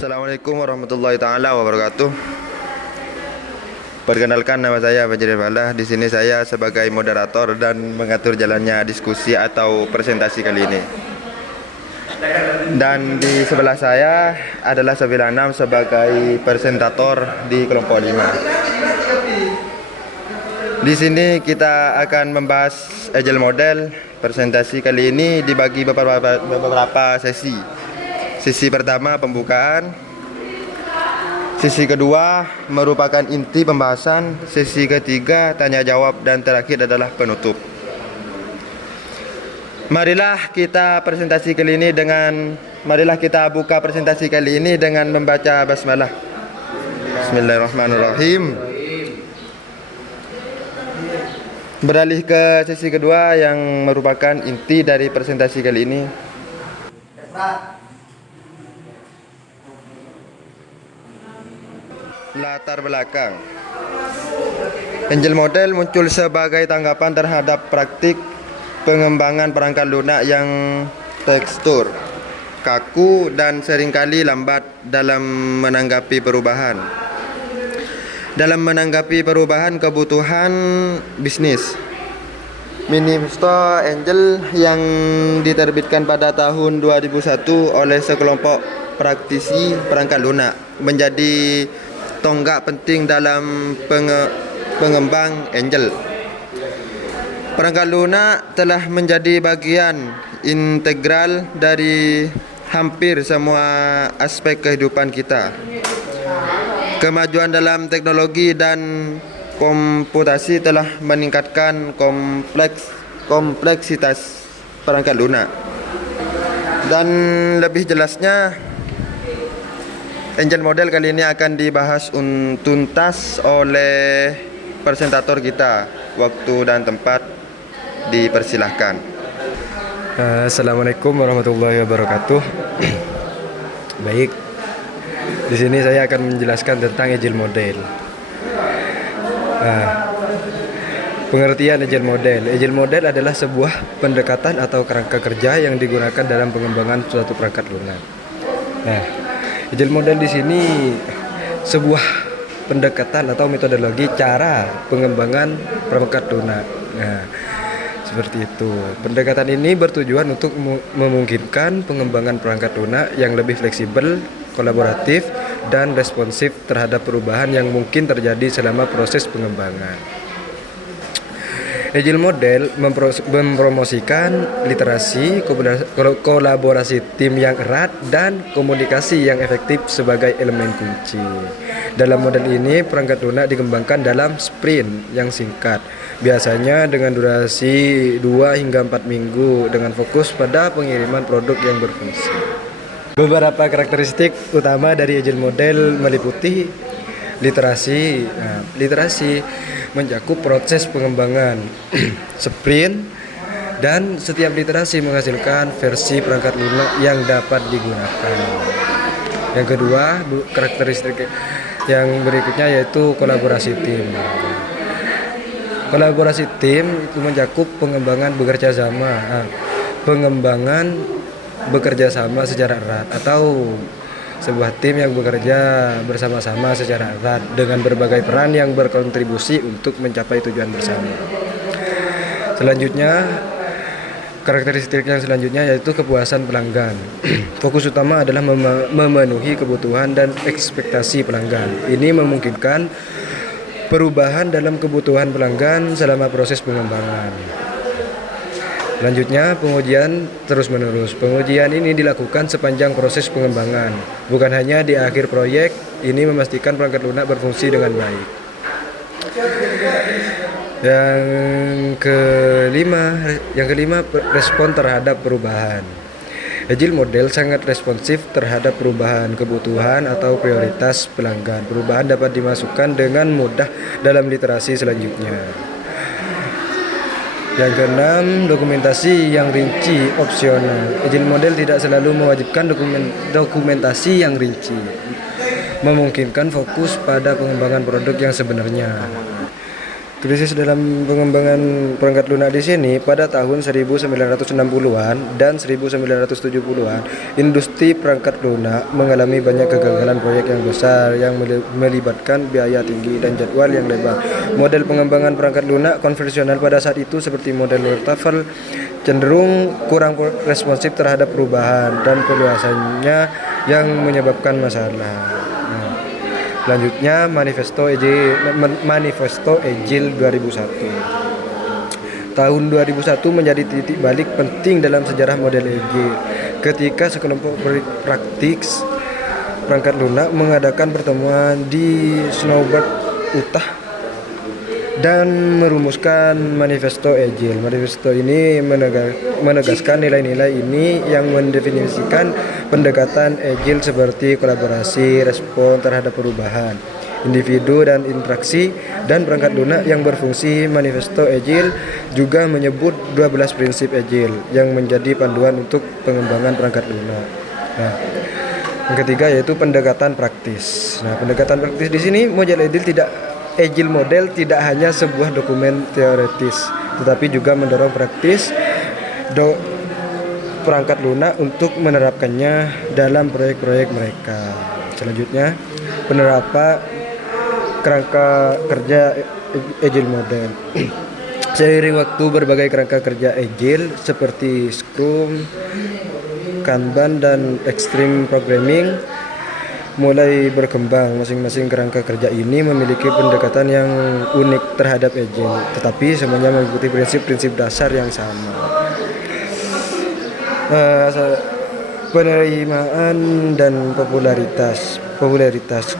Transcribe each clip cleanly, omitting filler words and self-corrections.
Assalamualaikum warahmatullahi taala wabarakatuh. Perkenalkan, nama saya Fajri Falah. Di sini saya sebagai moderator dan mengatur jalannya diskusi atau presentasi kali ini. Dan di sebelah saya adalah Safil Anam sebagai presentator di kelompok 5. Di sini kita akan membahas agile model. Presentasi kali ini dibagi beberapa sesi. Sesi pertama pembukaan, sesi kedua merupakan inti pembahasan, sesi ketiga tanya jawab, dan terakhir adalah penutup. Marilah kita buka presentasi kali ini dengan membaca basmalah. Bismillahirrahmanirrahim. Beralih ke sesi kedua yang merupakan inti dari presentasi kali ini. Latar belakang. Agile model muncul sebagai tanggapan terhadap praktik pengembangan perangkat lunak yang tekstur, kaku, dan seringkali lambat dalam menanggapi perubahan. Kebutuhan bisnis. Manifesto Agile yang diterbitkan pada tahun 2001 oleh sekelompok praktisi perangkat lunak menjadi tonggak penting dalam pengembang Agile. Perangkat lunak telah menjadi bagian integral dari hampir semua aspek kehidupan kita. Kemajuan dalam teknologi dan komputasi telah meningkatkan kompleksitas perangkat lunak. Dan lebih jelasnya, Agile model kali ini akan dibahas tuntas oleh presentator kita. Waktu dan tempat dipersilahkan. Assalamualaikum warahmatullahi wabarakatuh. Baik, di sini saya akan menjelaskan tentang Agile model. Pengertian Agile model. Agile model adalah sebuah pendekatan atau kerangka kerja yang digunakan dalam pengembangan suatu perangkat lunak. Agile model di sini sebuah pendekatan atau metodologi cara pengembangan perangkat lunak. Seperti itu. Pendekatan ini bertujuan untuk memungkinkan pengembangan perangkat lunak yang lebih fleksibel, kolaboratif, dan responsif terhadap perubahan yang mungkin terjadi selama proses pengembangan. Agile model mempromosikan literasi, kolaborasi tim yang erat, dan komunikasi yang efektif sebagai elemen kunci. Dalam model ini, perangkat lunak dikembangkan dalam sprint yang singkat, biasanya dengan durasi 2 hingga 4 minggu dengan fokus pada pengiriman produk yang berfungsi. Beberapa karakteristik utama dari Agile model meliputi literasi. Literasi mencakup proses pengembangan sprint, dan setiap literasi menghasilkan versi perangkat lunak yang dapat digunakan. Yang kedua, karakteristik yang berikutnya yaitu kolaborasi tim. Kolaborasi tim itu mencakup pengembangan bekerja sama secara erat, atau sebuah tim yang bekerja bersama-sama secara erat dengan berbagai peran yang berkontribusi untuk mencapai tujuan bersama. Selanjutnya, karakteristik yang selanjutnya yaitu kepuasan pelanggan. Fokus utama adalah memenuhi kebutuhan dan ekspektasi pelanggan. Ini memungkinkan perubahan dalam kebutuhan pelanggan selama proses pengembangan. Selanjutnya, pengujian terus-menerus. Pengujian ini dilakukan sepanjang proses pengembangan, bukan hanya di akhir proyek. Ini memastikan perangkat lunak berfungsi dengan baik. Yang kelima, respon terhadap perubahan. Agile model sangat responsif terhadap perubahan kebutuhan atau prioritas pelanggan. Perubahan dapat dimasukkan dengan mudah dalam literasi selanjutnya. Yang keenam, dokumentasi yang rinci opsional. Agile model tidak selalu mewajibkan dokumentasi yang rinci, memungkinkan fokus pada pengembangan produk yang sebenarnya. Krisis dalam pengembangan perangkat lunak di sini pada tahun 1960-an dan 1970-an, industri perangkat lunak mengalami banyak kegagalan proyek yang besar yang melibatkan biaya tinggi dan jadwal yang lebar. Model pengembangan perangkat lunak konvensional pada saat itu seperti model Low-Level cenderung kurang responsif terhadap perubahan dan perluasannya yang menyebabkan masalah. Selanjutnya Manifesto Agile 2001. Tahun 2001 menjadi titik balik penting dalam sejarah model Agile ketika sekelompok praktis perangkat lunak mengadakan pertemuan di Snowbird, Utah dan merumuskan Manifesto Agile. Manifesto ini menegaskan nilai-nilai ini yang mendefinisikan pendekatan Agile seperti kolaborasi, respon terhadap perubahan, individu dan interaksi, dan perangkat lunak yang berfungsi. Manifesto Agile juga menyebut 12 prinsip Agile yang menjadi panduan untuk pengembangan perangkat lunak. Nah, yang ketiga yaitu pendekatan praktis. Nah, pendekatan praktis di sini model Agile model tidak hanya sebuah dokumen teoritis, tetapi juga mendorong praktis perangkat lunak untuk menerapkannya dalam proyek-proyek mereka. Selanjutnya, penerapan kerangka kerja Agile model. Seiring waktu, berbagai kerangka kerja Agile seperti Scrum, Kanban, dan Extreme Programming mulai berkembang. Masing-masing kerangka kerja ini memiliki pendekatan yang unik terhadap Agile, tetapi semuanya mengikuti prinsip-prinsip dasar yang sama. Penerimaan dan popularitas.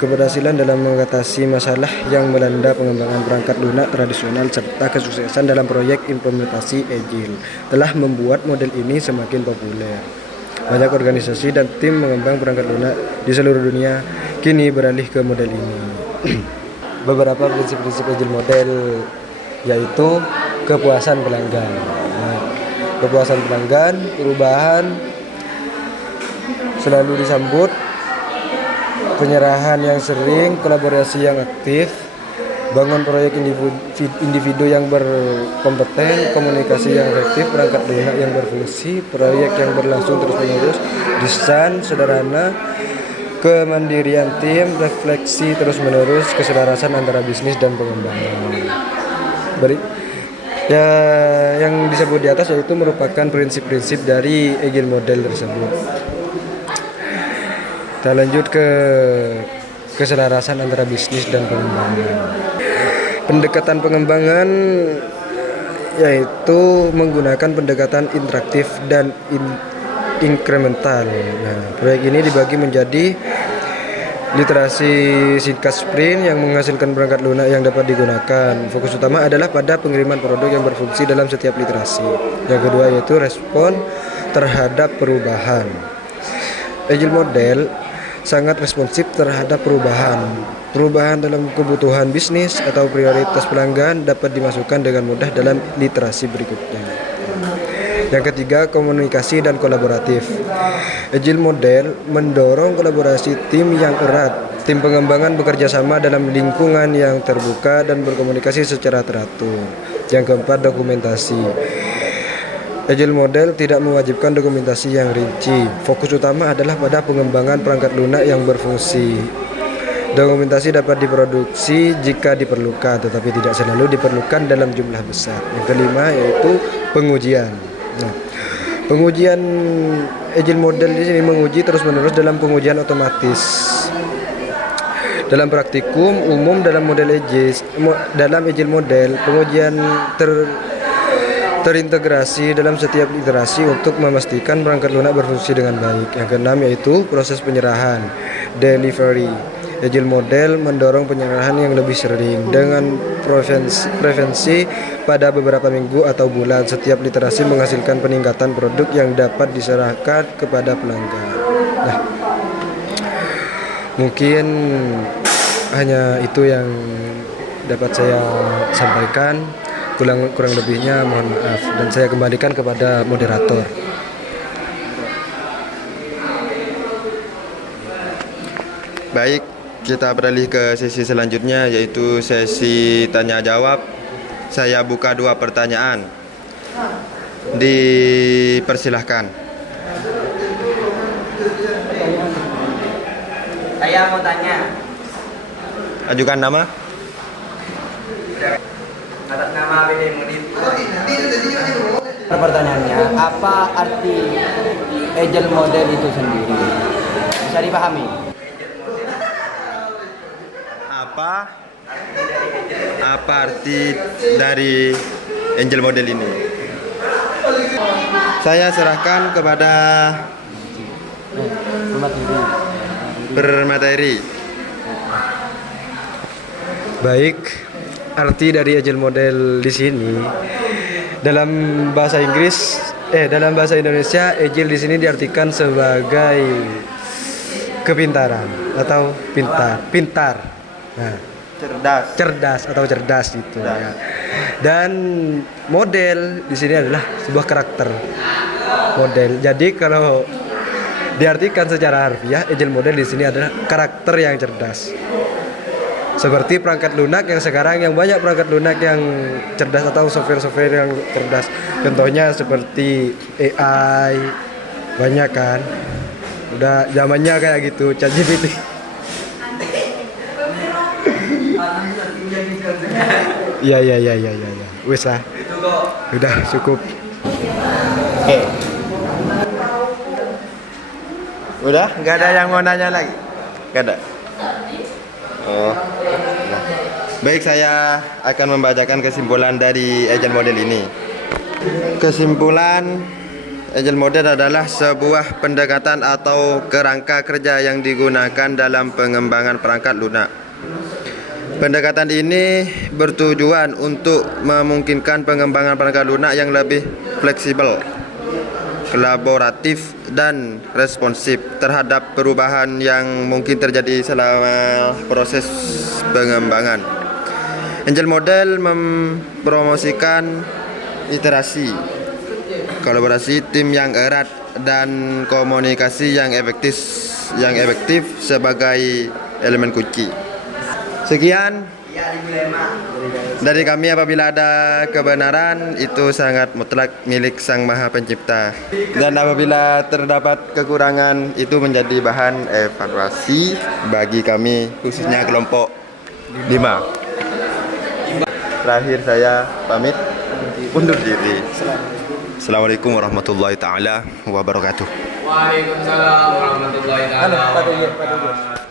Keberhasilan dalam mengatasi masalah yang melanda pengembangan perangkat lunak tradisional serta kesuksesan dalam proyek implementasi Agile telah membuat model ini semakin populer. Banyak organisasi dan tim mengembang perangkat lunak di seluruh dunia kini beralih ke model ini. Beberapa prinsip-prinsip Agile model yaitu kepuasan pelanggan. Kepuasan pelanggan, perubahan selalu disambut, penyerahan yang sering, kolaborasi yang aktif, bangun proyek individu yang berkompeten, komunikasi yang efektif, perangkat lunak yang berfungsi, proyek yang berlangsung terus-menerus, desain sederhana, kemandirian tim, refleksi terus-menerus, keselarasan antara bisnis dan pengembangan. Yang disebut di atas yaitu merupakan prinsip-prinsip dari Agile model tersebut. Kita lanjut ke keselarasan antara bisnis dan pengembangan. Pendekatan pengembangan yaitu menggunakan pendekatan interaktif dan inkremental. Nah, proyek ini dibagi menjadi literasi singkat sprint yang menghasilkan perangkat lunak yang dapat digunakan. Fokus utama adalah pada pengiriman produk yang berfungsi dalam setiap literasi. Yang kedua yaitu respon terhadap perubahan. Agile model sangat responsif terhadap perubahan. Perubahan dalam kebutuhan bisnis atau prioritas pelanggan dapat dimasukkan dengan mudah dalam literasi berikutnya. Yang ketiga, komunikasi dan kolaboratif. Agile model mendorong kolaborasi tim yang erat. Tim pengembangan bekerja sama dalam lingkungan yang terbuka dan berkomunikasi secara teratur. Yang keempat, dokumentasi. Agile model tidak mewajibkan dokumentasi yang rinci. Fokus utama adalah pada pengembangan perangkat lunak yang berfungsi. Dokumentasi dapat diproduksi jika diperlukan, tetapi tidak selalu diperlukan dalam jumlah besar. Yang kelima yaitu pengujian. Nah, pengujian Agile model di sini menguji terus-menerus dalam pengujian otomatis. Dalam praktikum umum dalam Agile model, pengujian terintegrasi dalam setiap iterasi untuk memastikan perangkat lunak berfungsi dengan baik. Yang keenam yaitu proses penyerahan, delivery. Agile model mendorong penyerahan yang lebih sering dengan prevensi pada beberapa minggu atau bulan. Setiap literasi menghasilkan peningkatan produk yang dapat diserahkan kepada pelanggan. Nah, mungkin hanya itu yang dapat saya sampaikan. Kurang lebihnya mohon maaf, dan saya kembalikan kepada moderator. Baik, kita beralih ke sesi selanjutnya yaitu sesi tanya jawab. saya buka 2 pertanyaan. Dipersilahkan. Saya mau tanya, Ajukan nama. atas nama BD Mudin. Pertanyaannya, apa arti agile model itu sendiri? Bisa dipahami? Apa arti dari angel model ini? Saya serahkan kepada bermateri. Baik, arti dari agile model di sini dalam bahasa Inggris, dalam bahasa Indonesia, agile di sini diartikan sebagai kepintaran atau pintar. Nah, cerdas atau cerdas gitu ya. Dan model di sini adalah sebuah karakter model. Jadi kalau diartikan secara harfiah, agile model di sini adalah karakter yang cerdas. Seperti perangkat lunak yang sekarang, yang banyak perangkat lunak yang cerdas atau software-software yang cerdas. Contohnya seperti AI, banyak kan. Udah zamannya kayak gitu, ChatGPT. Iya. Wes lah. Udah cukup. Oke. Udah? Nggak ada yang mau nanya lagi? Nggak ada? Oh. Nah. Baik, saya akan membacakan kesimpulan dari agile model ini. Kesimpulan, agile model adalah sebuah pendekatan atau kerangka kerja yang digunakan dalam pengembangan perangkat lunak. Pendekatan ini bertujuan untuk memungkinkan pengembangan perangkat lunak yang lebih fleksibel, kolaboratif, dan responsif terhadap perubahan yang mungkin terjadi selama proses pengembangan. Agile model mempromosikan iterasi, kolaborasi tim yang erat, dan komunikasi yang efektif sebagai elemen kunci. Sekian dari kami. Apabila ada kebenaran, itu sangat mutlak milik Sang Maha Pencipta, dan apabila terdapat kekurangan, itu menjadi bahan evaluasi bagi kami, khususnya kelompok 5. Terakhir saya pamit undur diri. Assalamualaikum warahmatullahi taala wabarakatuh. Waalaikumsalam warahmatullahi wabarakatuh.